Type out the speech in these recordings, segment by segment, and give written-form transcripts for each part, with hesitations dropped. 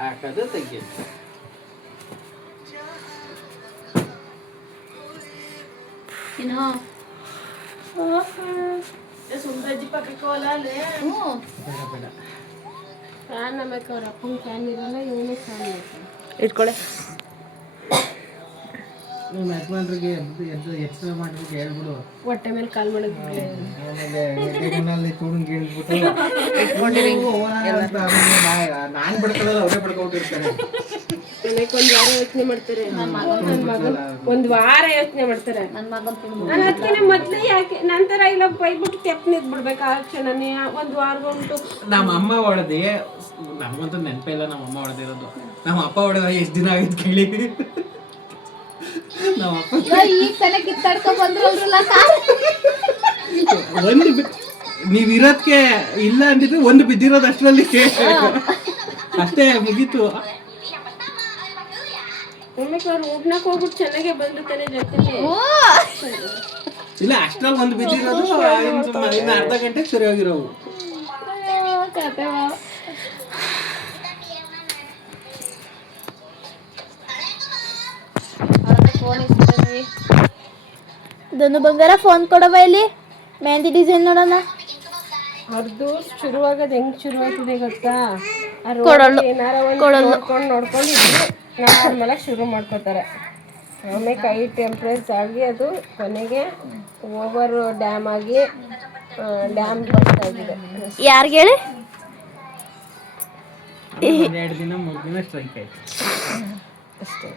ಹಾಕೋದು ತೆಗಿ. ಇಟ್ಕೊಳ್ಳೆ. ನಿಮ್ಮ ಯಜಮಾನ್ರಿಗೆ ಎಕ್ಸ್ಟ್ರಾ ಮಾಡಿಬಿಟ್ಟು ಹೇಳ್ಬಿಡು, ಹೊಟ್ಟೆ ಮೇಲೆ ಕಾಲು ಮಾಡಿ ನಾನು ಬಡ್ಕೊಳ್ಳಲ್ಲ, ಅವರೇ ಬಡ್ಕೊಂಡಿರ್ತಾರೆ. ಒಂದ್ ವಾರ ಯೋಚನೆ ಮಾಡ್ತಾರೆ, ಒಂದ್ ವಾರ ಯೋಚನೆ ಮಾಡ್ತಾರೆ. ನಾನು ಅದಕ್ಕೆ ಮೊದ್ಲೇ ಯಾಕೆ ನಂತರ ಇಲ್ಲ ಬೈಬಿಟ್ಟು ತೆಪ್ಪನಿದ್ ಬಿಡ್ಬೇಕು ಆ ಕ್ಷಣನೇ. ಒಂದ್ ವಾರ ಉಂಟು ನಮ್ಮ ಅಮ್ಮ ಹೊಡೆದಿ, ನಮಗಂತೂ ನೆನಪೇ ಇಲ್ಲ ನಮ್ಮ ಅಮ್ಮ ಹೊಡೆದಿರೋದು. ನಮ್ಮ ಅಪ್ಪ ಹೊಡೆದ ಎಷ್ಟು ದಿನ ಆಗಿತ್ತು ಕೇಳಿ. ನಮ್ಮ ಅಪ್ಪ ಒಂದು ನೀವ್ ಇರೋದಕ್ಕೆ ಇಲ್ಲ ಅಂತಿದ್ರೆ ಒಂದು ಬಿದ್ದಿರೋದು ಅಷ್ಟರಲ್ಲಿ ಅಷ್ಟೇ ಮುಗೀತು. ಊಟಕ್ಕೆ ಹೋಗ್ಬಿಟ್ಟು ಚೆನ್ನಾಗೆ ಬಂದಿರ್ತಾನೆ ಜೊತೆ. ಇಲ್ಲ ಅಷ್ಟ್ರಲ್ಲಿ ಒಂದು ಬಿದ್ದಿರೋದು, ಇನ್ನು ಅರ್ಧ ಗಂಟೆಗೆ ಸರಿ ಹೋಗಿರೋವು. ದೊಂದು ಬಂಗಾರ ಫೋನ್ ಕೊಡವ, ಇಲ್ಲಿ ಮೆಹಂದಿ ಡಿಸೈನ್ ನೋಡೋಣ. ಅವ್ರದ್ದು ಶುರುವಾಗೋದು ಹೆಂಗ್ ಶುರುವಾಗ್ತದೆ ಗೊತ್ತಾ? ಏನಾರ ನೋಡ್ಕೊಂಡು ನಾರ್ಮಲ್ ಆಗಿ ಶುರು ಮಾಡ್ಕೋತಾರೆ. ಆಮೇಲೆ ಕೈ ಟೆಂಪ್ರೇಚ್ ಆಗಿ ಅದು ಕೊನೆಗೆ ಓವರ್ ಡ್ಯಾಮ್ ಆಗಿ ಡ್ಯಾಮ್ ಬಸ್ಟ್ ಆಗಿದೆ. ಯಾರಿಗೆ ಹೇಳಿ? 2 ದಿನ 3 ದಿನ ಸ್ಟ್ರೈಕ್ ಆಯ್ತು ಅಷ್ಟೇ.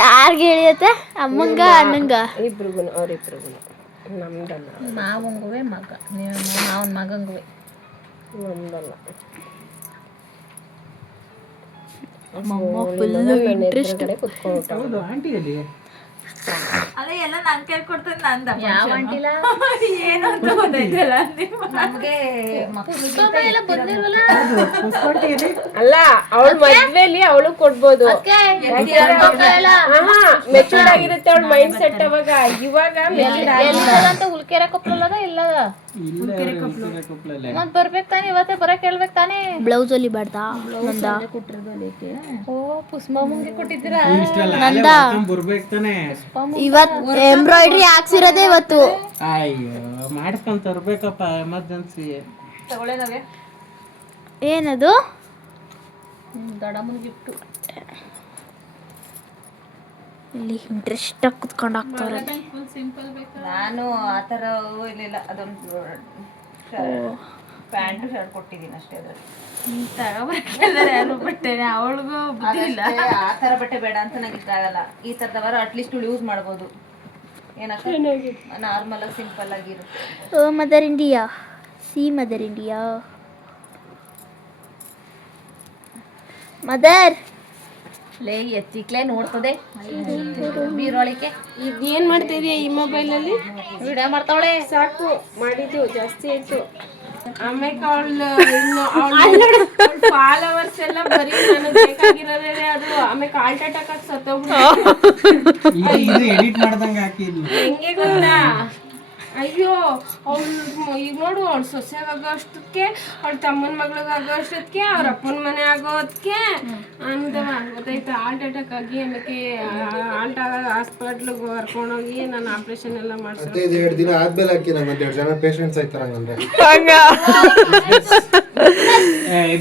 ಯಾರಿಗೆ ಹೇಳಿಯತ್ತೆ? ಅಮ್ಮಂಗ ಅಣ್ಣಂಗ? ಇಬ್ರಿಗೂ, ಅವ್ರಿಬ್ರಿಗೂ. ನಮ್ದಲ್ಲ, ಮಾವಂಗುವೆ ಮಗ, ಮಾವನ ಮಗಂಗುವೆ, ನಮ್ದಲ್ಲ. ಇಂಟ್ರೆಸ್ಟ್. ಹೌದು ಆಂಟಿಯಲ್ಲಿ ಅದೇ ಎಲ್ಲ ನಾನು ಕೇಳ್ಕೊಡ್ತೇನೆ. ನಂದ ಯಾವ ಅಂಟಿಲ್ಲ ಏನು ಅಂತ ಗೊತ್ತಾಯ್ತಲ್ಲ ನಮ್ಗೆ ಅಲ್ಲ, ಅವಳ ಮದ್ವೆಲಿ ಅವಳು ಕೊಡ್ಬೋದು. ಮೆಚೂರ್ಡ್ ಆಗಿರುತ್ತೆ ಅವಳ ಮೈಂಡ್ ಸೆಟ್. ಅವಾಗ ಇವಾಗ ಉಲ್ಕೆರೆ ಕೊಪ್ಪಳ ಇಲ್ಲದ ಮತ್ ಬರ್ಬೇಕು ತಾನೆ, ಇವತ್ತೇ ಬರಕ್ ಹೇಳ್ಬೇಕು ತಾನೆ. ಬ್ಲೌಸ್ ಅಲ್ಲಿ ಬಾಡ್ದಾ ಓ ಪುಷ್ಪಮ್ಮಂಗೆ ಕೊಟ್ಟಿದ್ದೀರಾ? ನಂದ ಬರ್ಬೇಕು ತಾನೆ. ಇವತ್ ಎಂಬ್ರಾಯ್ಡ್ರಿ ಹಾಕ್ಸಿರೋದೇ ಇವತ್ತು. ಅಯ್ಯೋ ಮಾಡಿಸ್ಕೊಂತ ತರ್ಬೇಕಪ್ಪ, ಎಮರ್ಜೆನ್ಸಿ. ತಗೊಳ್ಳೇನವೆ ಏನದು? ದೊಡ್ಡಮ್ಮನ ಗಿಫ್ಟು. ಇಲ್ಲಿ ಇಂಟ್ರೆಸ್ಟ್ ಆಗಿ ಕುತ್ಕೊಂಡು ಹಾಕ್ತಾವ್ರೆ. ನಾನು ಆ ಥರ ಇರಲಿಲ್ಲ, ಅದೊಂದು ಪ್ಯಾಂಟು ಶರ್ಟ್ ಕೊಟ್ಟಿದ್ದೀನಿ ಅಷ್ಟೇ. ಅದ್ರಲ್ಲಿ ತಗೋಬೇಕಂದ್ರೆ ಯಾರು ಬಟ್ಟೆನೆ ಅವಳಿಗೂ ಬುದ್ಧಿಲ್ಲ. ಆ ಥರ ಬಟ್ಟೆ ಬೇಡ ಅಂತ ನನಗೆ ಇಷ್ಟ ಆಗಲ್ಲ. ಈ ಥರದವರು ಅಟ್ಲೀಸ್ಟ್ ಯೂಸ್ ಮಾಡ್ಬೋದು. ಏನಕ್ಕ ನಾರ್ಮಲ್ ಆಗಿ ಸಿಂಪಲ್ ಆಗಿರುತ್ತೆ. ಓ ಮದರ್ ಇಂಡಿಯಾ, ಸಿ ಮದರ್ ಇಂಡಿಯಾ. ಮದರ್ ಲೇ ಎತ್ತಿಕ್ಲೇ ನೋಡ್ತದೆ ಬೀರೊಳಿಕೆ. ಇದೇನ್ ಮಾಡ್ತಾ ಇದೀಯ ಈ ಮೊಬೈಲಲ್ಲಿ? ವಿಡಿಯೋ ಮಾಡ್ತಾವಳೆ. ಸಾಕು ಮಾಡಿದ್ದು ಜಾಸ್ತಿ ಆಯ್ತು. ಆಮೇಲೆ ಅವಳು ಫಾಲೋವರ್ಸ್ ಎಲ್ಲ ಬರೀ ನನಗೆ ಬೇಕಾಗಿರೋದೇ ಅದು. ಆಮೇಲೆ ಹಾರ್ಟ್ ಅಟ್ಯಾಕ್ ಆಗಿ ಸತ್ತೋಗ್ಬಿಟ್ಟು ಎಡಿಟ್ ಮಾಡ್ದಂಗ ಹಾಕಿದ್ಲು. ಹೆಂಗೆ ಗೊತ್ತಾ? ಅಯ್ಯೋ ಅವ್ಳು ಈಗ ನೋಡು, ಅವ್ಳು ಸೊಸೆಗಾಗೋ ಅಷ್ಟಕ್ಕೆ, ಅವ್ಳ ತಮ್ಮನ ಮಗಳಿಗಾಗೋ ಅಷ್ಟೊತ್ತಿಗೆ, ಅವ್ರ ಅಪ್ಪನ ಮನೆ ಆಗೋದಕ್ಕೆ ಅಂದವ ಗೊತ್ತಾಯ್ತು. ಹಾರ್ಟ್ ಅಟ್ಯಾಕ್ ಆಗಿ ಆಮೇಲೆ ಹಾರ್ಟ್ ಹಾಸ್ಪಿಟ್ಲಿಗೆ ಕರ್ಕೊಂಡೋಗಿ ನಾನು ಆಪ್ರೇಷನ್ ಎಲ್ಲ ಮಾಡ್ತೀನಿ. 2 ದಿನ ಆದ್ಮೇಲೆ ಹಾಕಿ ನಂಗೆ 2 ಜನ ಪೇಷಂಟ್ಸ್ ಆಯ್ತಾರ.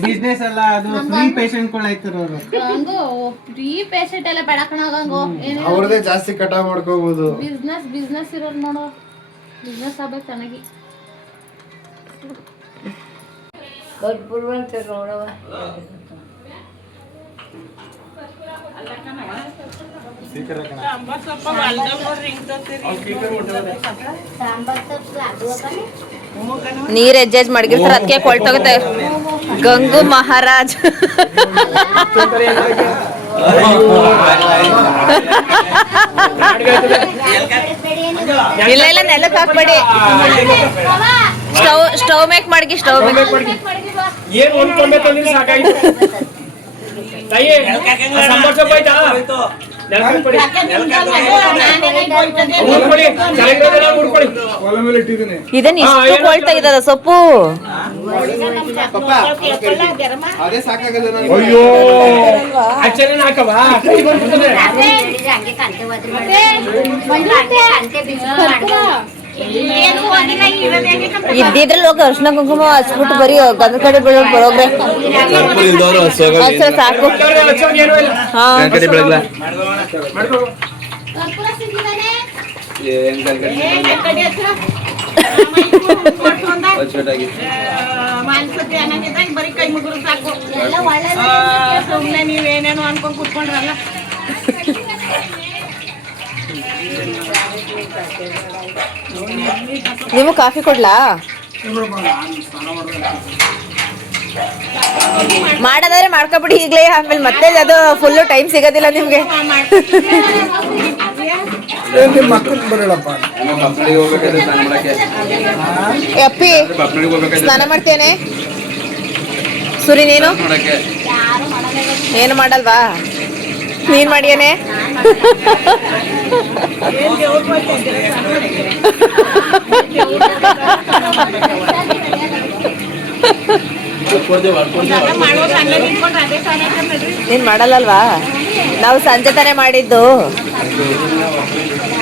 ಬಿಸ್ನೆಸ್ ಎಲ್ಲ ಅದು ಫ್ರೀ ಪೇಷಂಟ್ಗಳು ಆಯ್ತಾರ ಅವರು. ಹಂಗೋ ಫ್ರೀ ಪೇಷಂಟ್ ಎಲ್ಲ ಬೆಳಕಣಾಗಂಗೋ ಅವ್ರದೇ ಜಾಸ್ತಿ ಕಟಾವ್ ಮಾಡ್ಕೋಬಹುದು. ಬಿಸ್ನೆಸ್ ಇರೋರು ನೋಡೋ, ಬಿಸ್ನೆಸ್ ಆಗ್ಬೇಕು ಚೆನ್ನಾಗಿ. ನೋಡವ ನೀರ್ ಅಡ್ಜಸ್ಟ್ ಮಾಡಿರ್ತಾರ, ಅದಕ್ಕೆ ಕೊಳ್ತೋಗುತ್ತೆ. ಗಂಗು ಮಹಾರಾಜ್ ಇಲ್ಲ ಇಲ್ಲ ನೆಲಕ್ಕೆ ಹಾಕ್ಬೇಡಿ. ಸ್ಟವ್ ಮೇಕ್ ಮಾಡಿ, ಸ್ಟವ್ ಮೇಕ್ ಮಾಡಿ. ಏನ್ ಹೊಂದ್ಕೊಬೇಕಂದ್ರೆ ಸಾಕಾಯ್ತು. ಇದನ್ನ ಇಷ್ಟು ಕೊಳ್ತಾ ಇದ್ದದ ಸೊಪ್ಪು. ಪಪ್ಪ ಅದೇ ಸಾಕಾಗಲ್ಲ ನನಗೆ. ಅಯ್ಯೋ ಆಚಾರ್ಯನ ಹಾಕವಾ ಕೈ ಬಂದ್ಬಿಡ್ತದೆ. ಇದ್ದಿದ್ರಲ್ಲಿ ಹೋಗಿ ಅರ್ಶಿನ ಕುಂಕುಮ ಹಚ್ಬಿಟ್ಟು ಬರೀ ಗಂಧ ಕಡೆ ಬರೋಗ್ರೆ ಸಾಕು. ಹಚ್ಚೋಂಗ್ ಏನೂ ಇಲ್ಲ. ಹಾ ಮಾಡ್ಕೊ. ಬರೀ ಕೈ ಮುಗುರು ಸಾಕು. ಸುಮ್ಮನೆ ನೀವೇನೇನು ಅನ್ಕೊಂಡ್ ಕುತ್ಕೊಂಡ್ರಲ್ಲ. ನೀವು ಕಾಫಿ ಕೊಡ್ಲಾ? ಮಾಡೋದಾದ್ರೆ ಮಾಡ್ಕೊಬಿಡಿ ಈಗಲೇ, ಆಮೇಲೆ ಮತ್ತೆ ಅದು ಫುಲ್ಲು ಟೈಮ್ ಸಿಗೋದಿಲ್ಲ ನಿಮ್ಗೆ. ಅಪ್ಪಿ ಸ್ನಾನ ಮಾಡ್ತೇನೆ. ಸುರಿ ನೀನು ಏನು ಮಾಡಲ್ವಾ? ನೀನ್ ಮಾಡಿಯೇನೆ? ನೀನ್ ಮಾಡಲ್ಲಲ್ವಾ? ನಾವು ಸಂಜೆ ತಾನೇ ಮಾಡಿದ್ದು.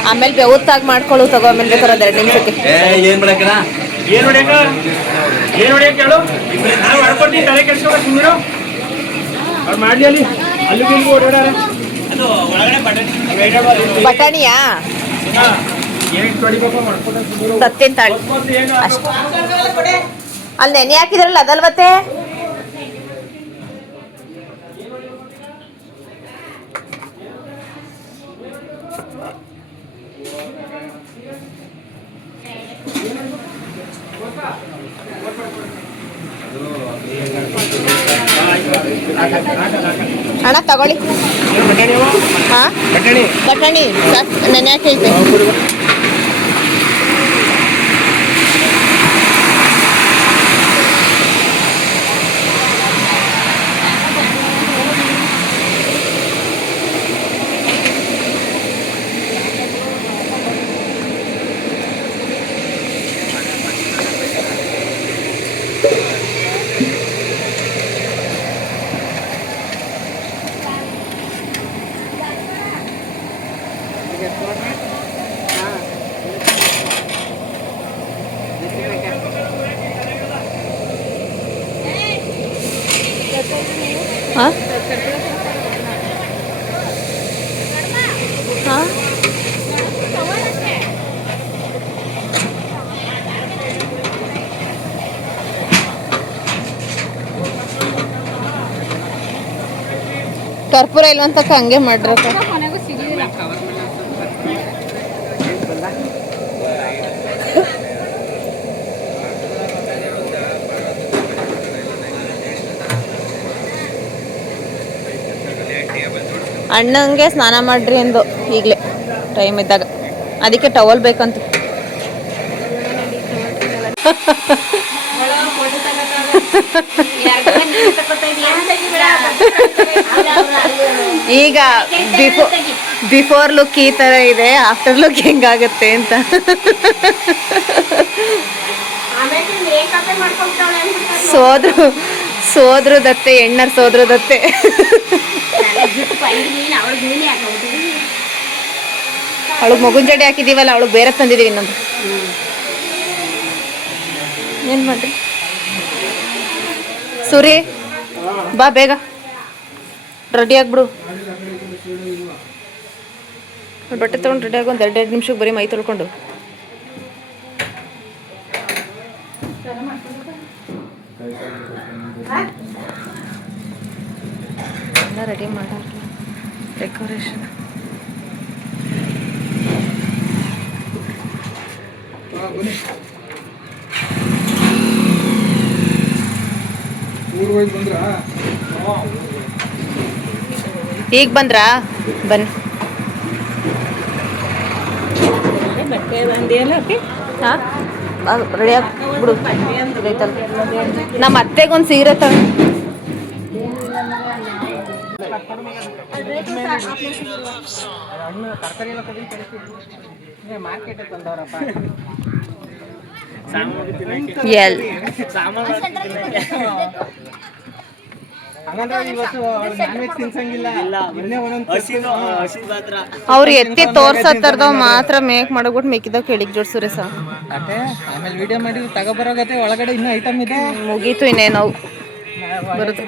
ಆಮೇಲೆ ಬೆವತ್ತಾಗಿ ಮಾಡ್ಕೊಳ್ಳು ತಗೋ. ಆಮೇಲೆ ಬೇಕಾದ್ರೆ 2 ನಿಮಿಷಕ್ಕೆ ಏನ್ ಹೊಡ್ಯಾಕ ಹೇಳು. ನಾನು ಮಾಡ್ಕೊಡ್ತೀನಿ, ತಲೆ ಕೆಡ್ಸ್ಕೊಬೇಡ, ಸುಮ್ಮನೆ ಅವ್ರು ಮಾಡ್ಲಿ. ಅಲ್ಲಿ ಓಡಾಡ ಬಟಾಣಿಯಾ ತತ್ತೇನ್ ತಾಳಿ ಅಷ್ಟು. ಅಲ್ಲಿ ನೆನೆ ಹಾಕಿದ್ರಲ್ಲ ಅದಲ್ವತ್ತೆ? ಅಣ್ಣ ತಗೊಳ್ಳಿ. ಹಾ ಬಟಾಣಿ ನೆನೆ ಹಾಕೈತೆ. ಹಾಂ ಹಾಂ ಕರ್ಪೂರ ಇಲ್ವಂತಕ್ಕ ಹಂಗೆ ಮಾಡ್ರಕ್ಕ. ಅಣ್ಣಂಗೆ ಸ್ನಾನ ಮಾಡ್ರಿ ಎಂದು ಈಗಲೇ ಟೈಮ್ ಇದ್ದಾಗ, ಅದಕ್ಕೆ ಟವಲ್ ಬೇಕಂತ. ಈಗ ಬಿಫೋರ್ ಲುಕ್ ಈ ತರ ಇದೆ, ಆಫ್ಟರ್ ಲುಕ್ ಹೆಂಗಾಗತ್ತೆ ಅಂತ. ಸೋದ್ರು ದತ್ತೆ, ಎಣ್ಣರ್ ಸೋದ್ರು ದತ್ತೆ. ಅವಳಿಗೆ ಮಗುನ್ ಜಡೆ ಹಾಕಿದೀವಲ್ಲ, ಅವಳಿಗೆ ಬೇರೆ ತಂದಿದೀವಿ ಇನ್ನೊಂದು. ಏನ್ ಮಾಡ್ರಿ ಸುರಿ, ಬಾ ಬೇಗ ರೆಡಿ ಆಗ್ಬಿಡು. ಬಟ್ಟೆ ತಗೊಂಡು ರೆಡಿ ಆಗಿ ಒಂದು 2 ನಿಮಿಷಕ್ಕೆ ಬರೀ ಮೈ ತೊಳ್ಕೊಂಡು. ಎಲ್ಲ ರೆಡಿ ಮಾಡ ಡೆಕೋರೇಷನ್. ಈಗ ಬಂದ್ರಾ? ಬನ್ನಿ. ಹಾಂ ರೆಡಿ ಆಗ್ಬಿಡು. ನಮ್ಮ ಅತ್ತೆಗೊಂದು ಸೀರೆ ತಗೊಂಡು ತರಕಾರಿ ಎಲ್ಲ ಮಾರ್ಕೆಟ್ ತಂದವರಪ್ಪ. ಎಲ್ ಹಂಗಂದ್ರೆ ಇವತ್ತು ನಾನ್ ವೆಜ್ ತಿನ್ಸಂಗಿಲ್ಲ ಇನ್ನೇ ಒಂದೊಂದು ಅವ್ರು ಎತ್ತಿ ತೋರ್ಸತ್ತರ್ದ ಮಾತ್ರ ಮೇಕ್ ಮಾಡ್ಬಿಟ್ಟು ಮೇಕಿದಾಗ ಕೆಳಗೆ ಜೋಡ್ಸುರೆ ಸಾ ಅದೇ ಆಮೇಲೆ ವಿಡಿಯೋ ಮಾಡಿ ತಗೋಬರೋಗತ್ತೆ ಒಳಗಡೆ ಇನ್ನೂ ಐಟಮ್ ಇದೆ ಮುಗೀತು ಇನ್ನೇನು ಬರುತ್ತೆ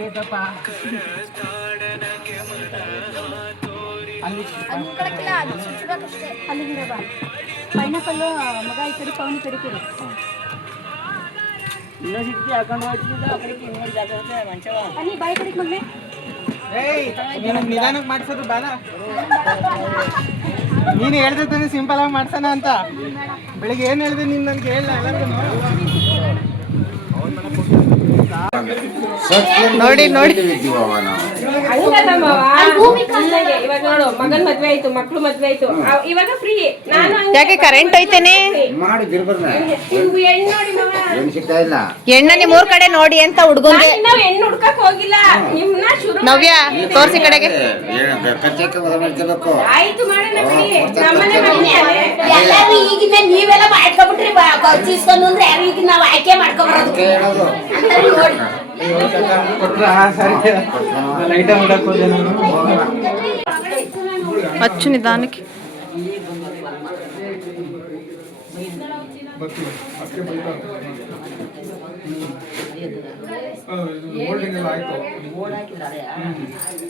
ಪೈನಾಪಲ್ ಮಗ ಈ ಕಡೆ ಪವನ್ ಈ ಕಡೆ ಅಲ್ಲಿ ಬಾಯಿ ಕಡೆಗೆ ಮಗನೆ ನಿಧಾನಕ್ಕೆ ಮಾಡ್ಸೋದು ಬಾಲ ನೀನು ಹೇಳ್ದೆ ತಾನೆ ಸಿಂಪಲ್ ಆಗಿ ಮಾಡ್ಸೋಣ ಅಂತ ಬೆಳಿಗ್ಗೆ ಏನು ಹೇಳಿದೆ ನೀನು ನನಗೆ ಹೇಳ ನೋಡಿ ನೋಡಿ ಇವಾಗ ನೋಡು ಮಗನ್ ಮದ್ವೆ ಆಯ್ತು ಮಕ್ಳು ಮದ್ವೆ ಆಯ್ತು ಇವಾಗ ಫ್ರೀ ನಾನು ಯಾಕೆ ಕರೆಂಟ್ ಐತೇನೆ ಹೆಣ್ಣು ನೋಡಿ ಮಗ ಎಣ್ಣ ನಿಮ್ ಊರ್ ಕಡೆ ನೋಡಿ ಅಂತ ಹುಡ್ಗಂಗೆ ನಾವ್ ಹೆಣ್ಣು ಹುಡ್ಕಕ್ ಹೋಗಿಲ್ಲ ನಿಮ್ನ ಶುರು ನವ್ಯ ತೋರ್ಸಿ ಕಡೆಗೆ ಆಯ್ತು ಮಾಡೋಣ ಬಿಡಿ ನಮ್ಮನೆ ಮನೆ ಎಲ್ಲರೂ ಈಗಿನ ನೀವೆಲ್ಲ ಮಾಡ್ಕೊಬಿಟ್ರಿ ಚೀಸ್ಕೊಂಡು ಅಂದ್ರೆ ಯಾರು ಈಗ ನಾವು ಆಯ್ಕೆ ಮಾಡ್ಕೊಬರೋದು ನೋಡಿ ಕೊಟ್ರ ಸರಿ ಐಟಮ್ ಹುಡಕ್ ಹೋದೆ ನಾನು ಅಚ್ಚು ನಿಧಾನಕ್ಕೆ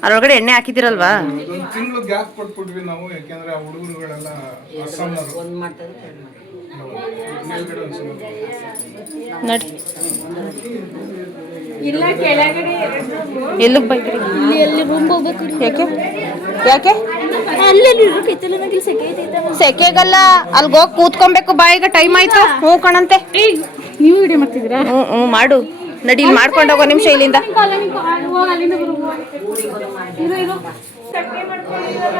ಅದ್ರೊಳಗಡೆ ಎಣ್ಣೆ ಹಾಕಿದಿರಲ್ವಾ ಒಂದು ತಿಂಗಳು ಗ್ಯಾಪ್ ಕೊಟ್ಬಿಟ್ವಿ ನಾವು ಯಾಕೆಂದ್ರೆ ಆ ಹುಡುಗರುಗಳೆಲ್ಲ ಅಸ್ಸಾಂನವರು ಮೇಲ್ಗಡೆ ನಡಿ ಇಲ್ಲ ಕೆಳಗಡೆ ಎಲ್ಲಿಗೆ ಬೈಕ್ರಿ ಎಲ್ಲಿ ರೂಮ್ ಹೋಗ್ಬೇಕು ಯಾಕೆ ಯಾಕೆ ಅಲ್ಲೇ ಇರೋಕೈತಲ್ಲ ನನಗೆ ಸೆಕೆ ಐತೈತಲ್ಲ ಸೆಕೆಗಲ್ಲ ಅಲ್ಗ ಹೋಗಿ ಕೂತ್ಕೊಬೇಕು ಬಾಯಿಗೆ ಟೈಮ್ ಆಯ್ತು ಹ್ಞೂ ಕಣಂತೆ ನೀವು ವಿಡಿಯೋ ಮಾಡ್ತಿದ್ದೀರಾ ಹ್ಞೂ ಮಾಡು ನಡಿ ಇಲ್ಲಿ ಮಾಡ್ಕೊಂಡು ಹೋಗೋ ನಿಮಿಷ ಇಲ್ಲಿಂದ ಅಲ್ಲಿಂದ ಇರೋ ಚಟ್ನಿ ಮಾಡ್ಕೊಂಡಿರಲ್ಲ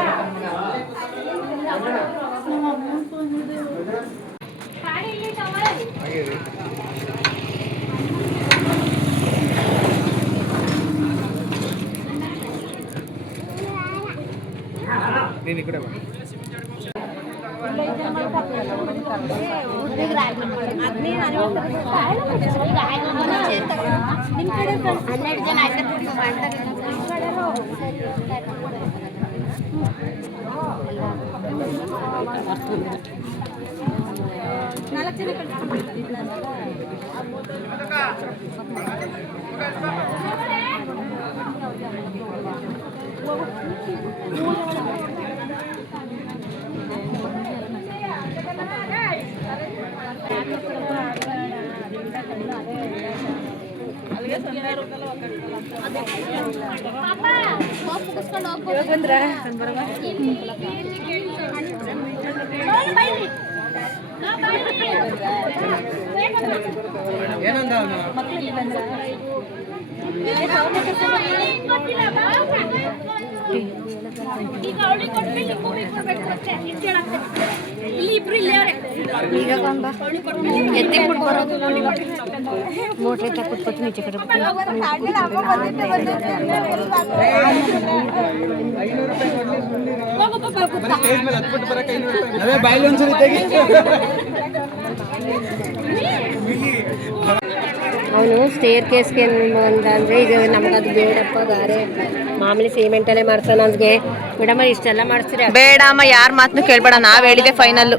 ನೀನು ಈ ಕಡೆ ಬಾ ಏನಂದ ಅವನು ಇಲ್ಲಿ ಇಬ್ರು ಇಲ್ಲೇ ಅವ್ರೆ ಎತ್ತಿ ಬಿಡ್ಬಾರೋದು ಮೋಟ್ರ್ ತಕ್ಕೊಟ್ಟು ನೀಚೆ ಕಡೆ ಸ್ಟೇಜ್ ಮೇಲೆ ಹತ್ಬಿಟ್ಟು ಬರಕ್ಕೆ 500 ರೂಪಾಯಿ ಅದೇ ಬಾಯಲ್ಲಿ ಒಂದ್ಸರಿ ತೆಗಿ ಅವನು ಸ್ಟೇರ್ ಕೇಸ್ಗೆ ಅಂದರೆ ಈಗ ನಮಗದು ಬೇಡಪ್ಪ ಗಾರೆ ಮಾಮೂಲಿ ಸಿಮೆಂಟಲ್ಲೇ ಮಾಡ್ಸೋಣ ಅಂದ್ಗೆ ಮೇಡಮ್ ಇಷ್ಟೆಲ್ಲ ಮಾಡಿಸ್ತೀರಿ ಬೇಡ ಅಮ್ಮ ಯಾರ ಮಾತನ್ನು ಕೇಳ್ಬೇಡ ನಾವ್ ಹೇಳಿದೆ ಫೈನಲ್ಲು